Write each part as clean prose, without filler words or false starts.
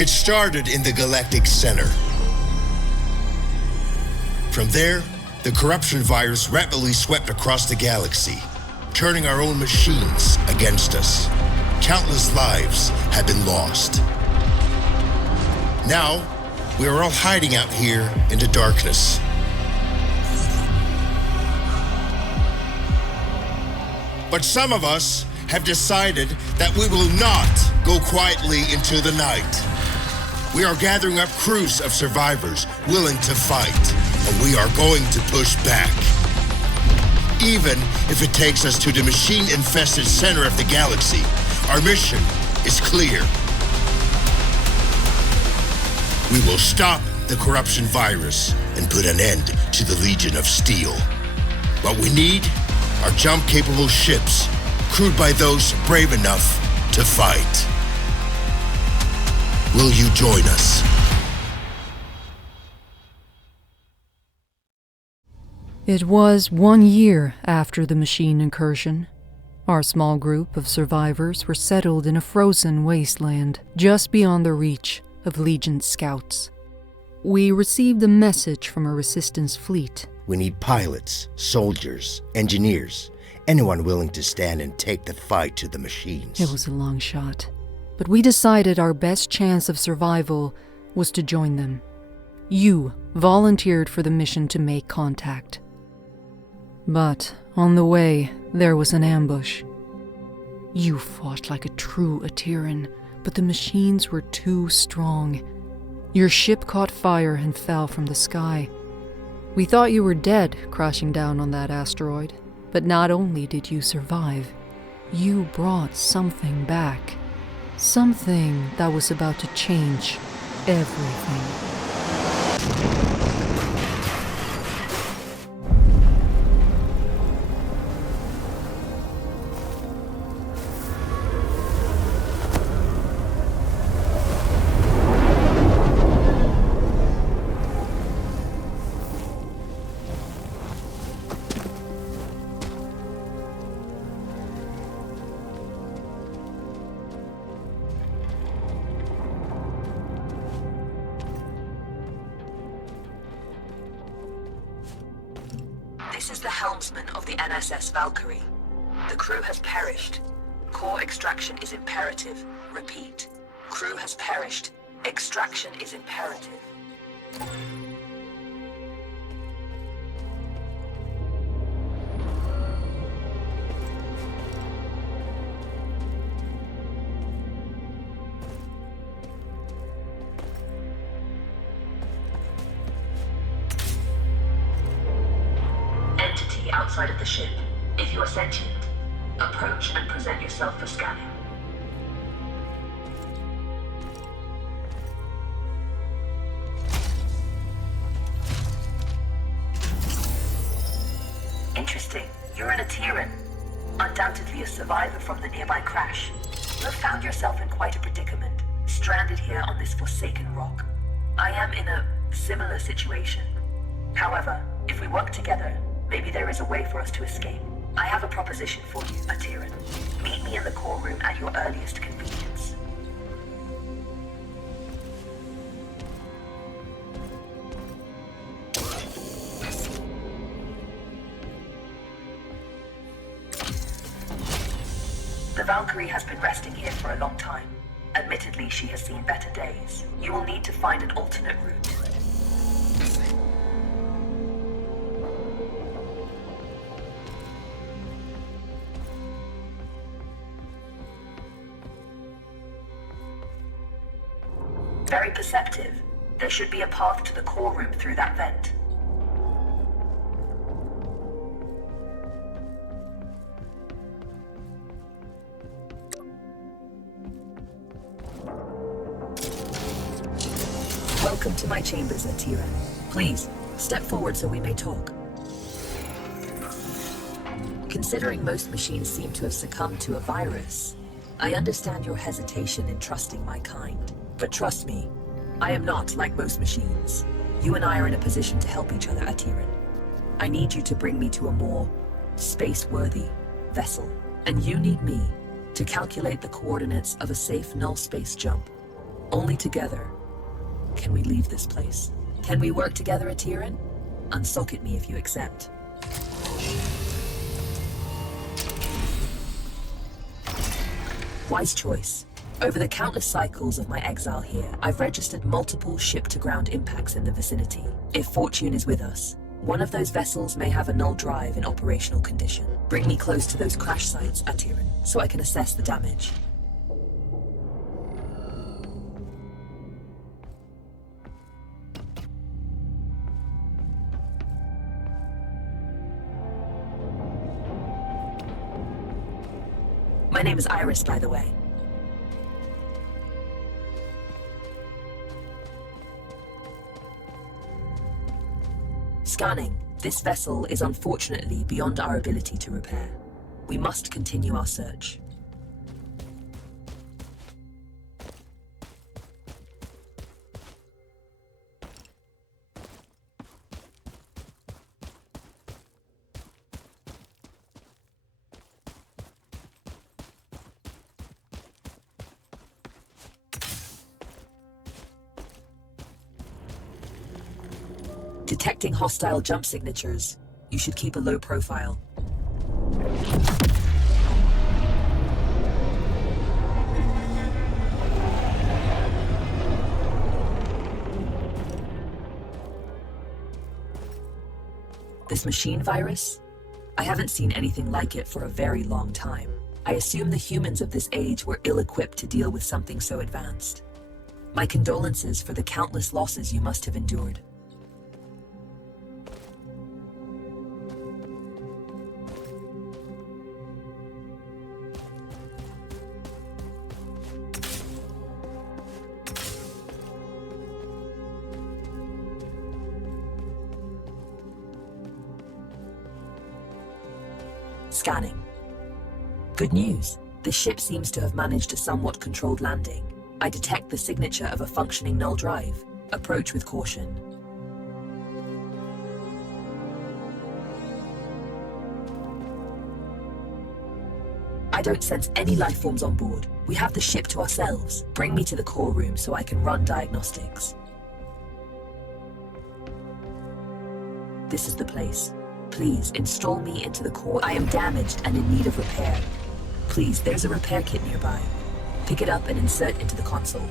It started in the galactic center. From there, the corruption virus rapidly swept across the galaxy, turning our own machines against us. Countless lives have been lost. Now, we are all hiding out here in the darkness. But some of us have decided that we will not go quietly into the night. We are gathering up crews of survivors willing to fight, and we are going to push back. Even if it takes us to the machine-infested center of the galaxy, our mission is clear. We will stop the corruption virus and put an end to the Legion of Steel. What we need are jump-capable ships, crewed by those brave enough to fight. Will you join us? It was 1 year after the machine incursion. Our small group of survivors were settled in a frozen wasteland just beyond the reach of Legion scouts. We received a message from a resistance fleet. We need pilots, soldiers, engineers, anyone willing to stand and take the fight to the machines. It was a long shot, but we decided our best chance of survival was to join them. You volunteered for the mission to make contact. But on the way, there was an ambush. You fought like a true Atiran, but the machines were too strong. Your ship caught fire and fell from the sky. We thought you were dead crashing down on that asteroid, but not only did you survive, you brought something back. Something that was about to change everything. This is the helmsman of the NSS Valkyrie. The crew has perished. Core extraction is imperative. Repeat. Crew has perished. Extraction is imperative. Entity outside of the ship. If you are sentient, approach and present yourself for scanning. Interesting. You're an Atiran. Undoubtedly a survivor from the nearby crash. You have found yourself in quite a predicament, stranded here on this forsaken rock. I am in a similar situation. However, if we work together, maybe there is a way for us to escape. I have a proposition for you, Atiran. Meet me in the core room at your earliest convenience. The Valkyrie has been resting here for a long time. Admittedly, she has seen better days. You will need to find an alternate route. Very perceptive. There should be a path to the core room through that vent. Welcome to my chambers, Atiran. Please, step forward so we may talk. Considering most machines seem to have succumbed to a virus, I understand your hesitation in trusting my kind. But trust me, I am not like most machines. You and I are in a position to help each other, Atiran. I need you to bring me to a more space-worthy vessel, and you need me to calculate the coordinates of a safe null space jump. Only together can we leave this place. Can we work together, Atiran? Unsocket me if you accept. Wise choice. Over the countless cycles of my exile here, I've registered multiple ship-to-ground impacts in the vicinity. If fortune is with us, one of those vessels may have a null drive in operational condition. Bring me close to those crash sites, Atiran, so I can assess the damage. My name is Iris, by the way. Scanning. This vessel is unfortunately beyond our ability to repair. We must continue our search. Detecting hostile jump signatures. You should keep a low profile. This machine virus? I haven't seen anything like it for a very long time. I assume the humans of this age were ill-equipped to deal with something so advanced. My condolences for the countless losses you must have endured. Scanning. Good news. The ship seems to have managed a somewhat controlled landing. I detect the signature of a functioning null drive. Approach with caution. I don't sense any life forms on board. We have the ship to ourselves. Bring me to the core room so I can run diagnostics. This is the place. Please install me into the core. I am damaged and in need of repair. Please, there's a repair kit nearby. Pick it up and insert into the console.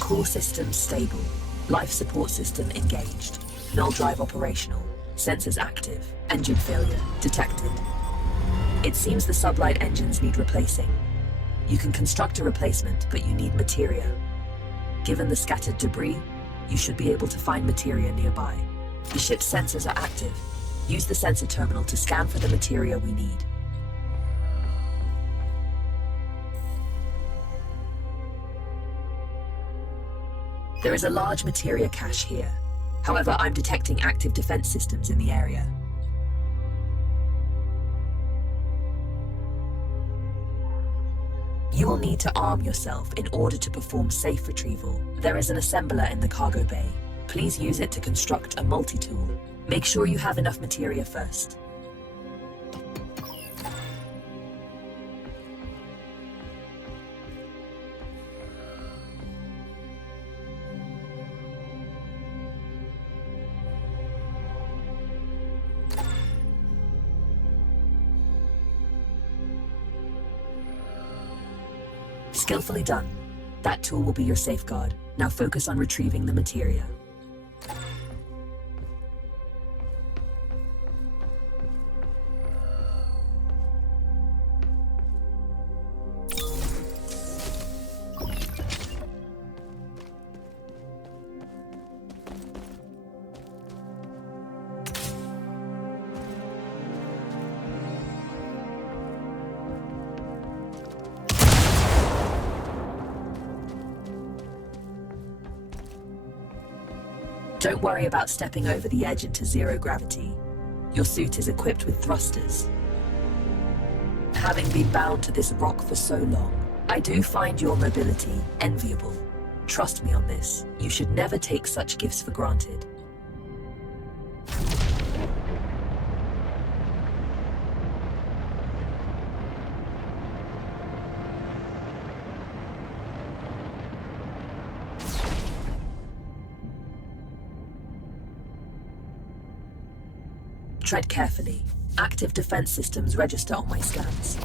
Core system stable. Life support system engaged. Null drive operational. Sensors active. Engine failure detected. It seems the sublight engines need replacing. You can construct a replacement, but you need materia. Given the scattered debris, you should be able to find materia nearby. The ship's sensors are active. Use the sensor terminal to scan for the materia we need. There is a large materia cache here. However, I'm detecting active defense systems in the area. You will need to arm yourself in order to perform safe retrieval. There is an assembler in the cargo bay. Please use it to construct a multi-tool. Make sure you have enough materia first. Skillfully done. That tool will be your safeguard. Now focus on retrieving the materia. Don't worry about stepping over the edge into zero gravity. Your suit is equipped with thrusters. Having been bound to this rock for so long, I do find your mobility enviable. Trust me on this. You should never take such gifts for granted. Tread carefully. Active defense systems register on my scans.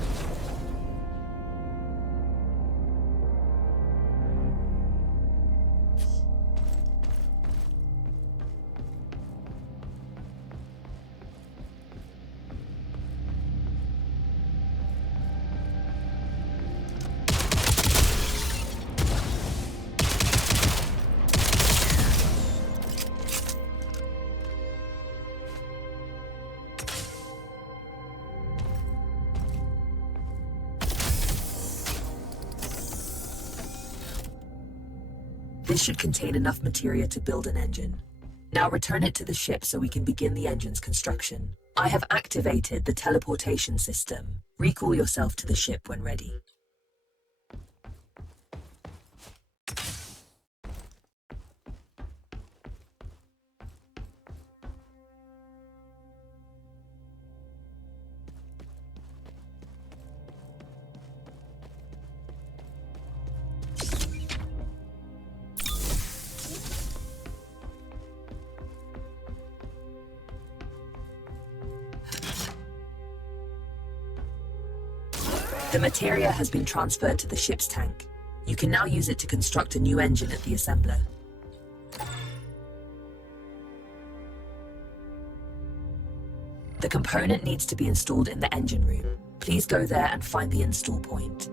This should contain enough materia to build an engine. Now return it to the ship so we can begin the engine's construction. I have activated the teleportation system. Recall yourself to the ship when ready. The materia has been transferred to the ship's tank. You can now use it to construct a new engine at the assembler. The component needs to be installed in the engine room. Please go there and find the install point.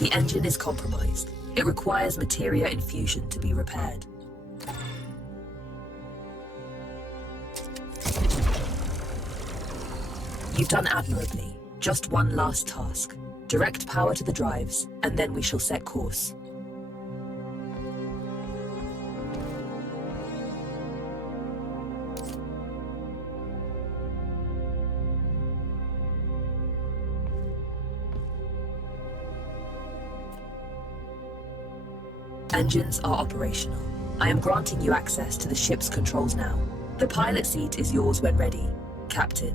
The engine is compromised. It requires materia infusion to be repaired. You've done admirably. Just one last task. Direct power to the drives, and then we shall set course. Engines are operational. I am granting you access to the ship's controls now. The pilot seat is yours when ready, Captain.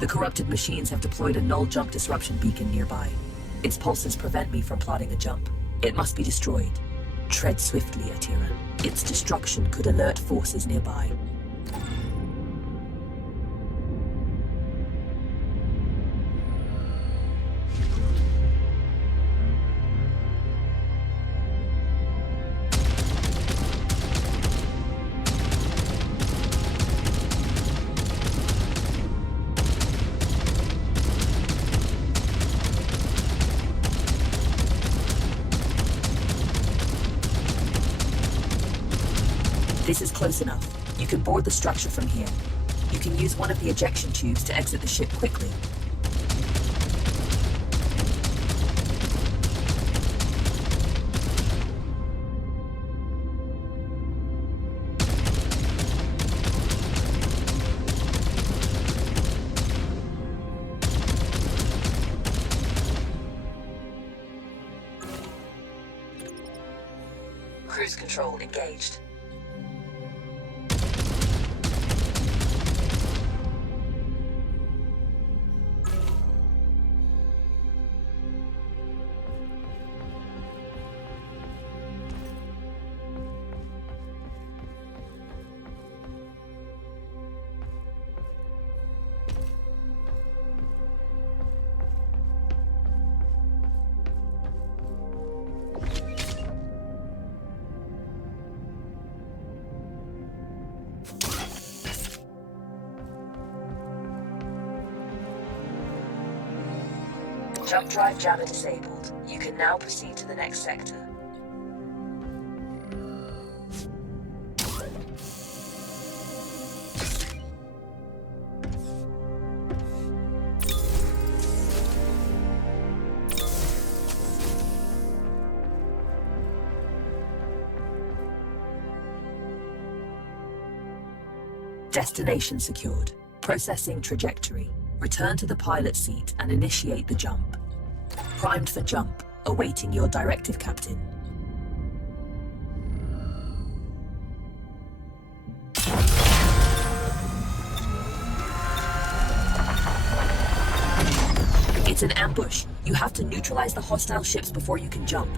The corrupted machines have deployed a null jump disruption beacon nearby. Its pulses prevent me from plotting a jump. It must be destroyed. Tread swiftly, Atira. Its destruction could alert forces nearby. This is close enough. You can board the structure from here. You can use one of the ejection tubes to exit the ship quickly. Cruise control engaged. Jump drive jammer disabled. You can now proceed to the next sector. Destination secured. Processing trajectory. Return to the pilot seat and initiate the jump. Primed for jump. Awaiting your directive, Captain. It's an ambush. You have to neutralize the hostile ships before you can jump.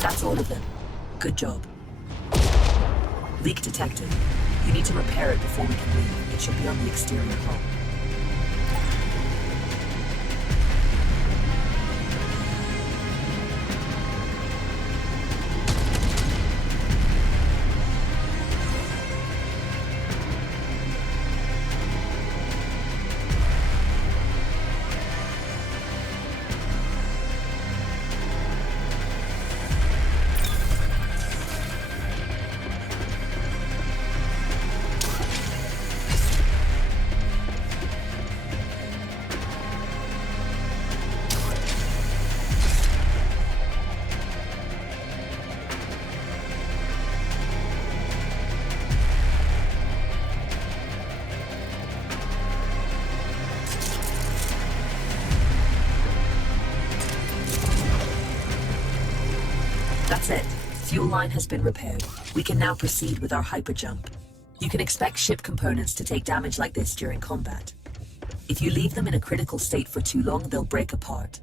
That's all of them. Good job. Leak detected. You need to repair it before we can leave. It should be on the exterior hull. That's it. Fuel line has been repaired. We can now proceed with our hyperjump. You can expect ship components to take damage like this during combat. If you leave them in a critical state for too long, they'll break apart.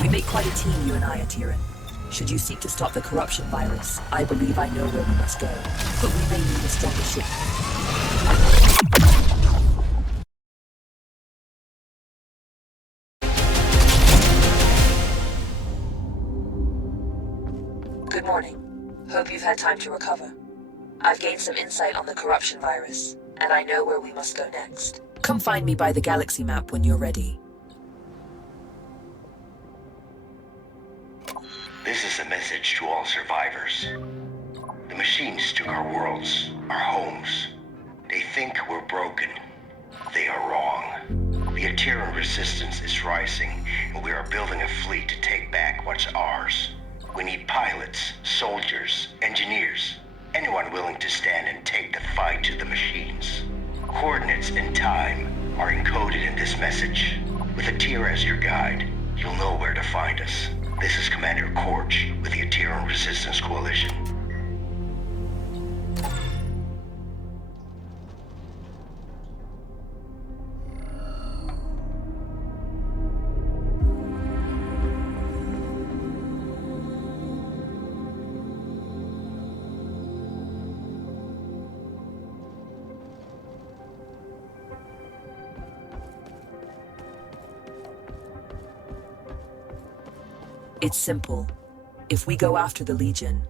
We make quite a team, you and I, Atiran. Should you seek to stop the corruption virus, I believe I know where we must go, but we may need a stronger ship. Good morning. Hope you've had time to recover. I've gained some insight on the corruption virus, and I know where we must go next. Come find me by the galaxy map when you're ready. This is a message to all survivors. The machines took our worlds, our homes. They think we're broken. They are wrong. The Atiran resistance is rising, and we are building a fleet to take back what's ours. We need pilots, soldiers, engineers, anyone willing to stand and take the fight to the machines. Coordinates and time are encoded in this message. With Atira as your guide, you'll know where to find us. This is Commander Korch with the Atiran Resistance Coalition. It's simple. If we go after the Legion,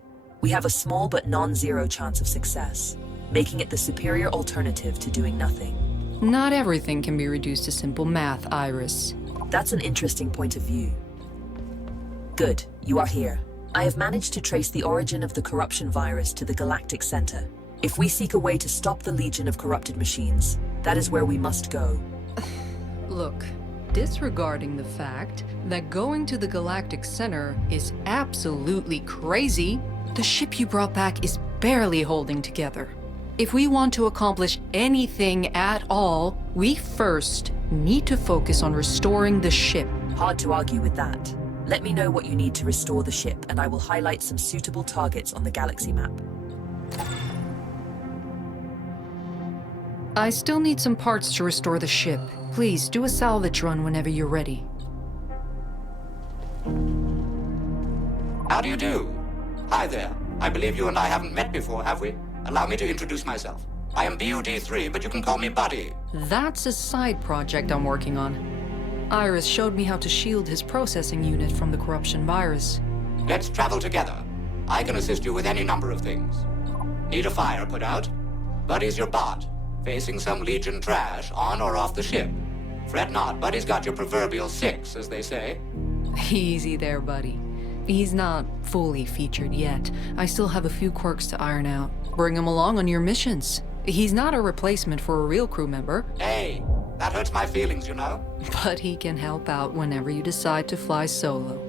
we have a small but non-zero chance of success, making it the superior alternative to doing nothing. Not everything can be reduced to simple math, Iris. That's an interesting point of view. Good, you are here. I have managed to trace the origin of the corruption virus to the galactic center. If we seek a way to stop the legion of corrupted machines, that is where we must go. Look, disregarding the fact that going to the galactic center is absolutely crazy, the ship you brought back is barely holding together. If we want to accomplish anything at all, we first need to focus on restoring the ship. Hard to argue with that. Let me know what you need to restore the ship, and I will highlight some suitable targets on the galaxy map. I still need some parts to restore the ship. Please do a salvage run whenever you're ready. How do you do? Hi there. I believe you and I haven't met before, have we? Allow me to introduce myself. I am BUD3, but you can call me Buddy. That's a side project I'm working on. Iris showed me how to shield his processing unit from the corruption virus. Let's travel together. I can assist you with any number of things. Need a fire put out? Buddy's your bot, facing some Legion trash on or off the ship. Fret not, Buddy's got your proverbial 6, as they say. Easy there, buddy. He's not fully featured yet. I still have a few quirks to iron out. Bring him along on your missions. He's not a replacement for a real crew member. Hey, that hurts my feelings, you know. But he can help out whenever you decide to fly solo.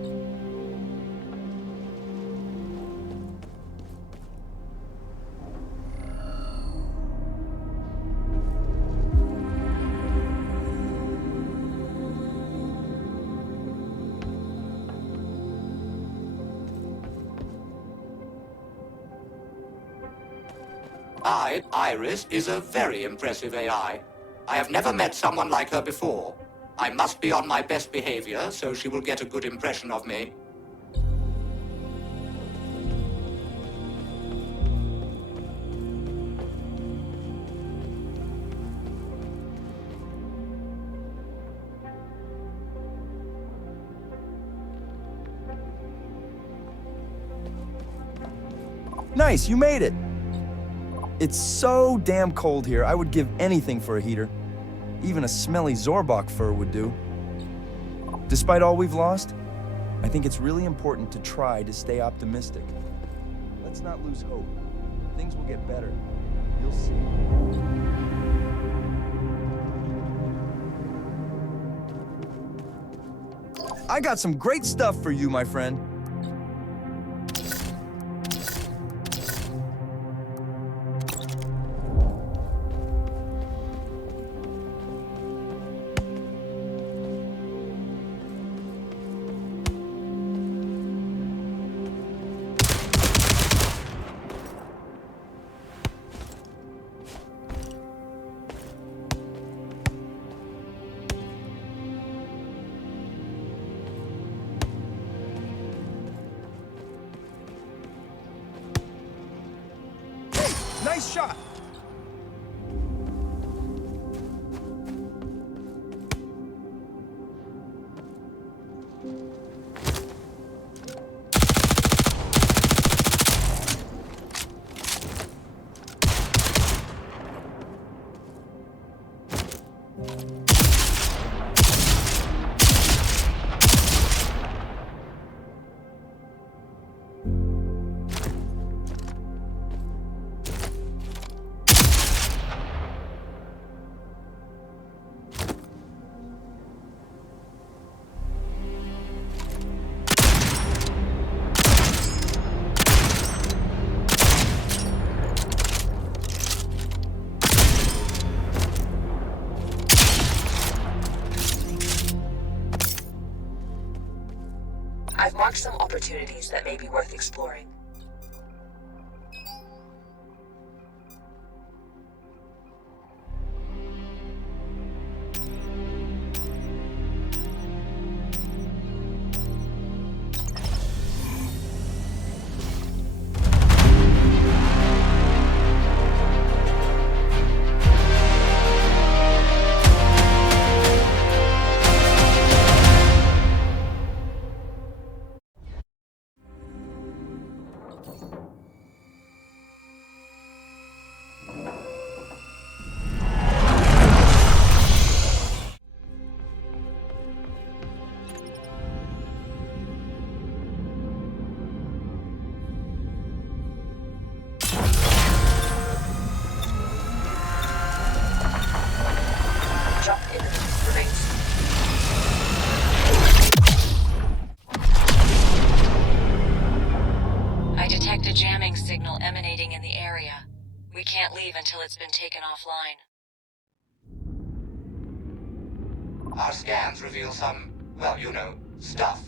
Iris is a very impressive AI. I have never met someone like her before. I must be on my best behavior, so she will get a good impression of me. Nice, you made it! It's so damn cold here, I would give anything for a heater. Even a smelly Zorbok fur would do. Despite all we've lost, I think it's really important to try to stay optimistic. Let's not lose hope. Things will get better. You'll see. I got some great stuff for you, my friend. Nice shot! I've marked some opportunities that may be worth exploring. detect a jamming signal emanating in the area. We can't leave until it's been taken offline. Our scans reveal some, well, you know, stuff.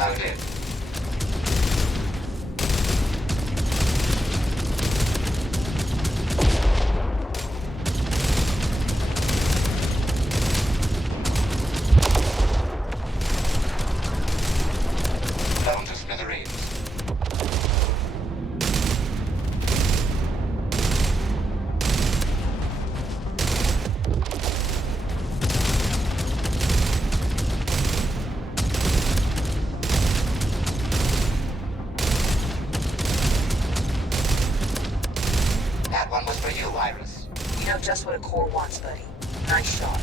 Loaded. Blown to smithereens. One was for you, Iris. You know just what a core wants, buddy. Nice shot.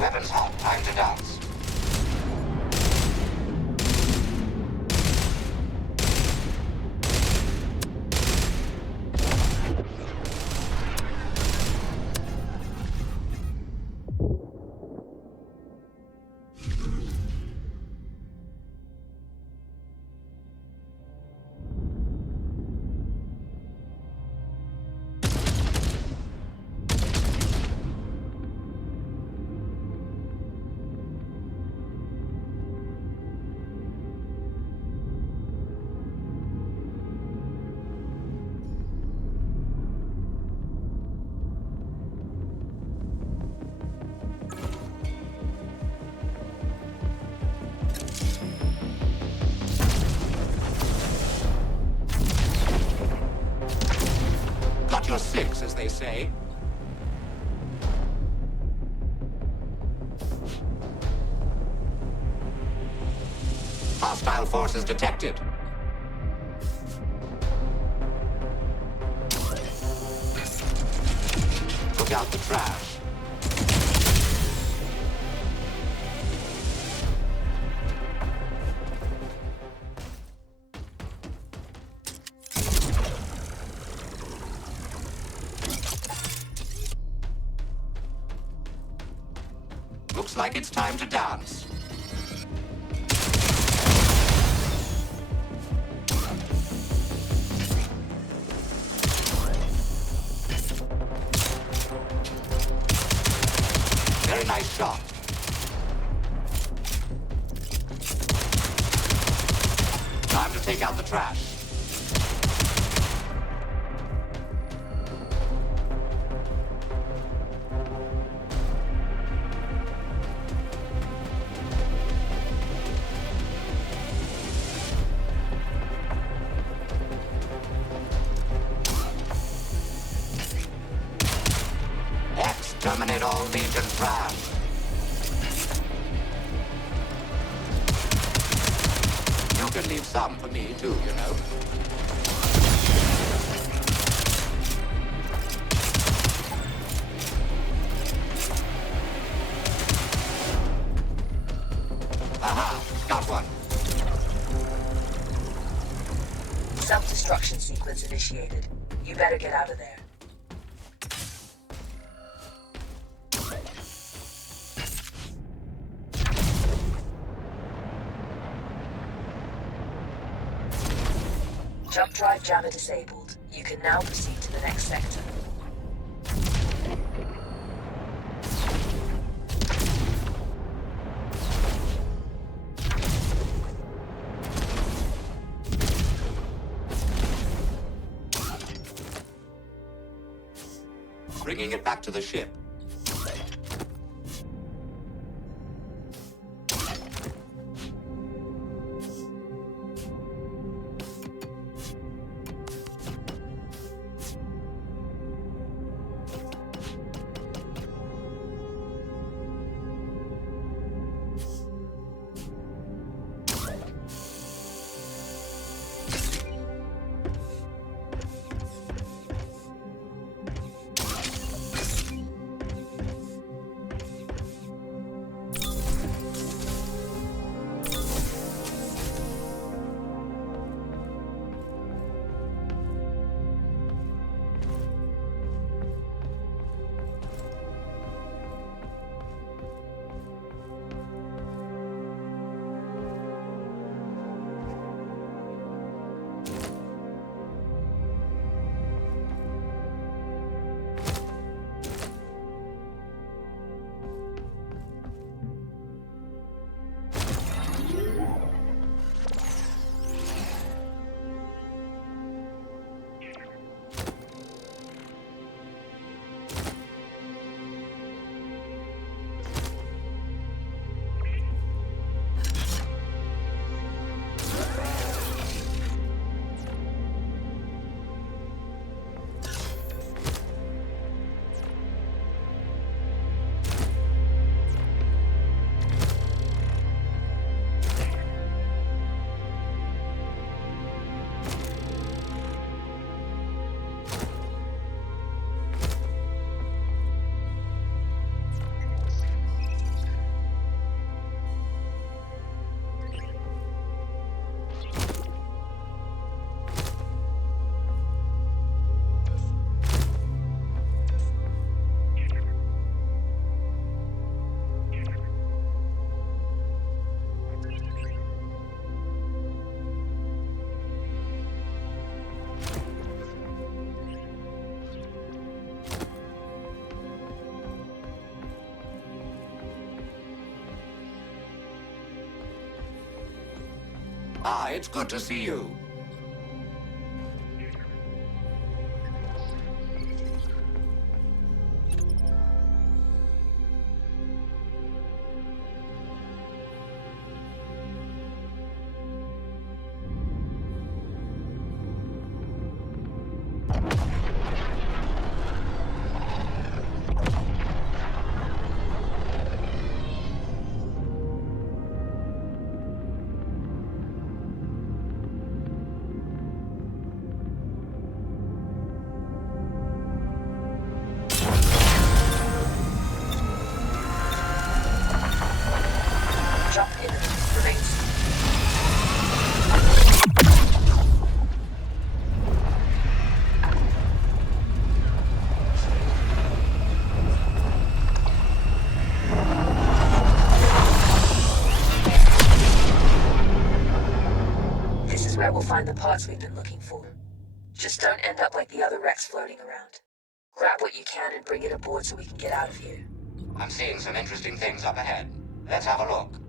Weapons hot, time to dance. Got your six, as they say. Hostile forces detected. Look out the trash. Looks like it's time to dance. Very nice shot. Time to take out the trash. Exterminate all Legion trash. You can leave some for me too, you know. Aha, got one. Self-destruction sequence initiated. You better get out of there. Jump drive jammer disabled. You can now proceed to the next sector. Bringing it back to the ship. Ah, it's good to see you. We'll find the parts we've been looking for. Just don't end up like the other wrecks floating around. Grab what you can and bring it aboard so we can get out of here. I'm seeing some interesting things up ahead. Let's have a look.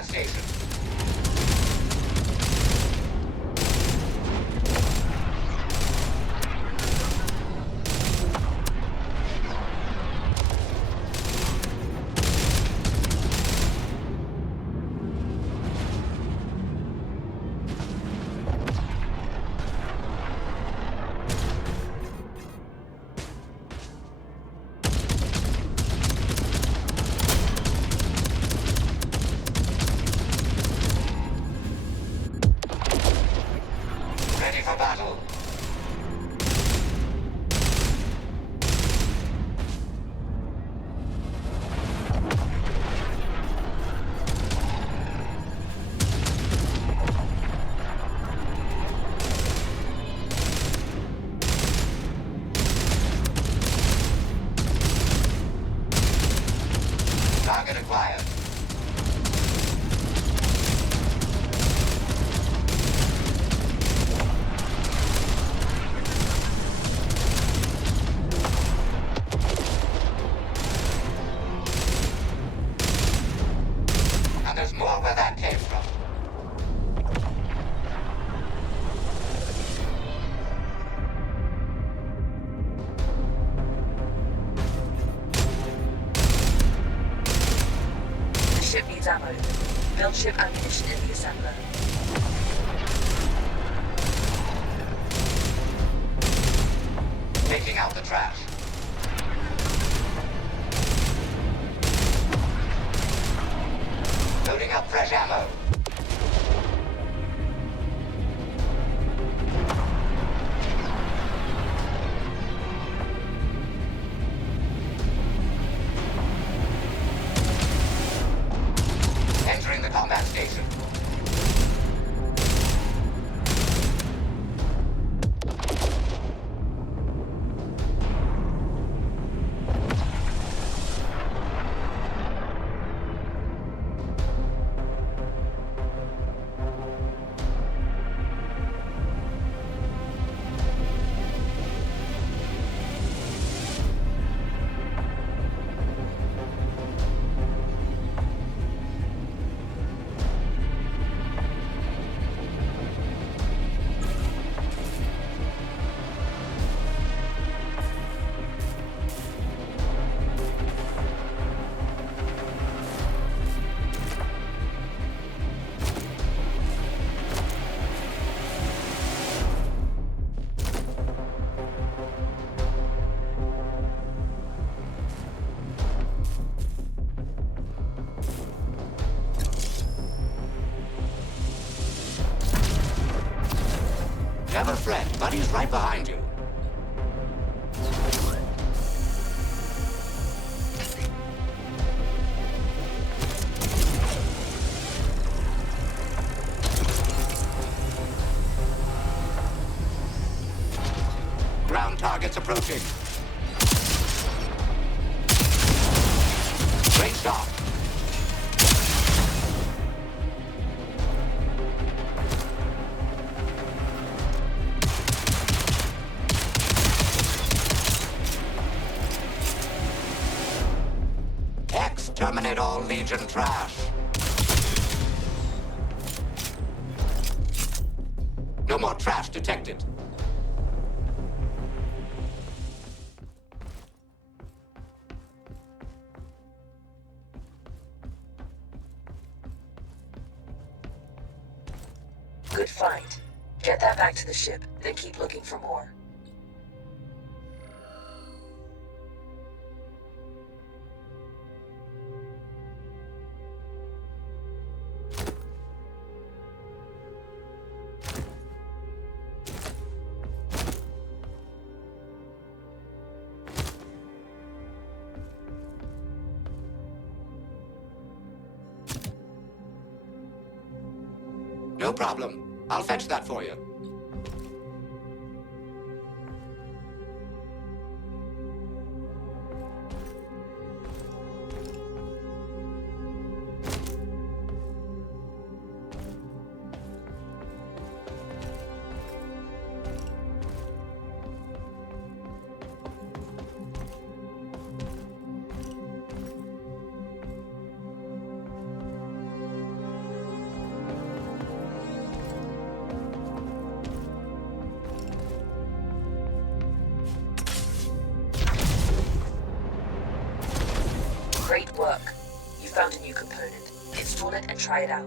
combat station. Ready for battle. Target acquired. And there's more where that came from. The ship needs ammo. Build ship ammunition in the assembler. Taking out the trash. Loading up fresh ammo. Entering the combat station. Never fret, Buddy's right behind you. Ground targets approaching. Great shot. Terminate all Legion trash. No more trash detected. Good find. Get that back to the ship, then keep looking for more. No problem. I'll fetch that for you. Great work. You found a new component. Install it and try it out.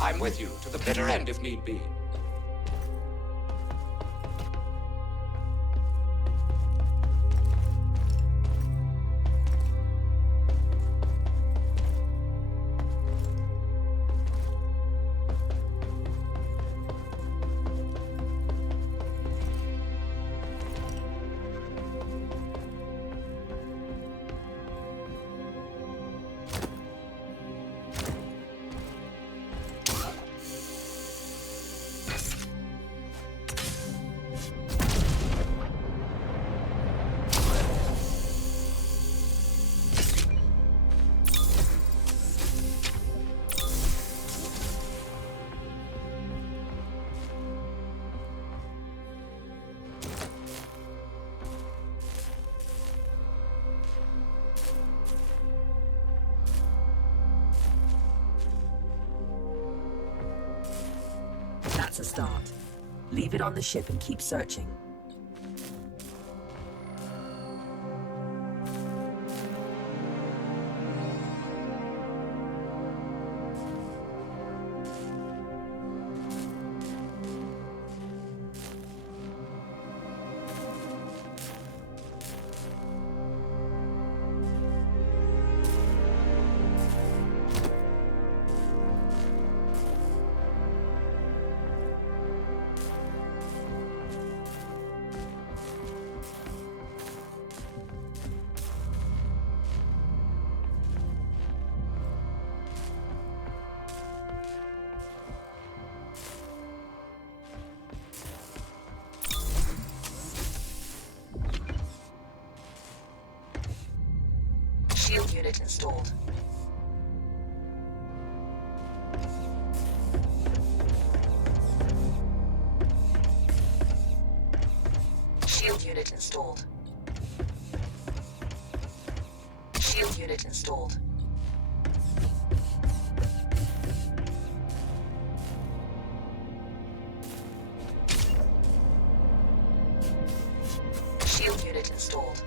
I'm with you to the bitter end if need be. That's a start. Leave it on the ship and keep searching. Shield unit installed. Shield unit installed. Shield unit installed. Shield unit installed.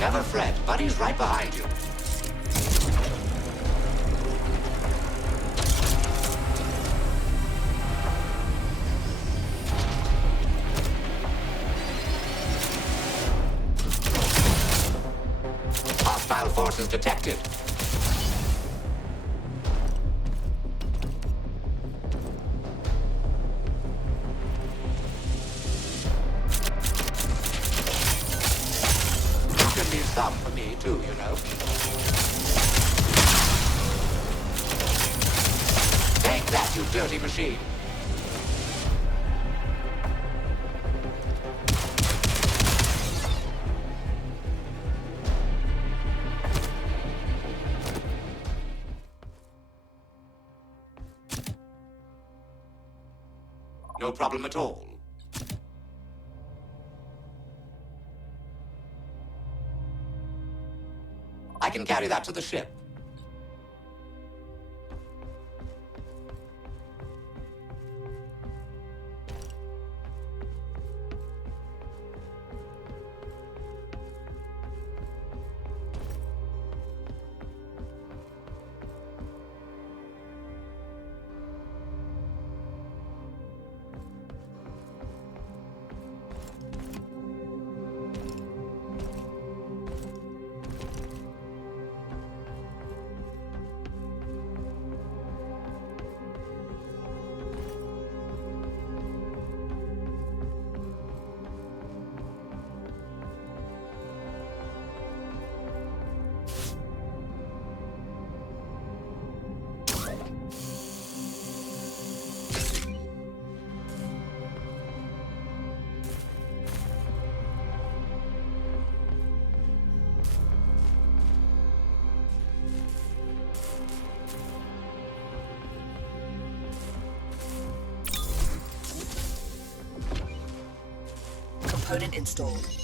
Never fret, Buddy's right behind you. Hostile forces detected. Some for me too, you know. Take that, you dirty machine. No problem at all. I can carry that to the ship. Component installed.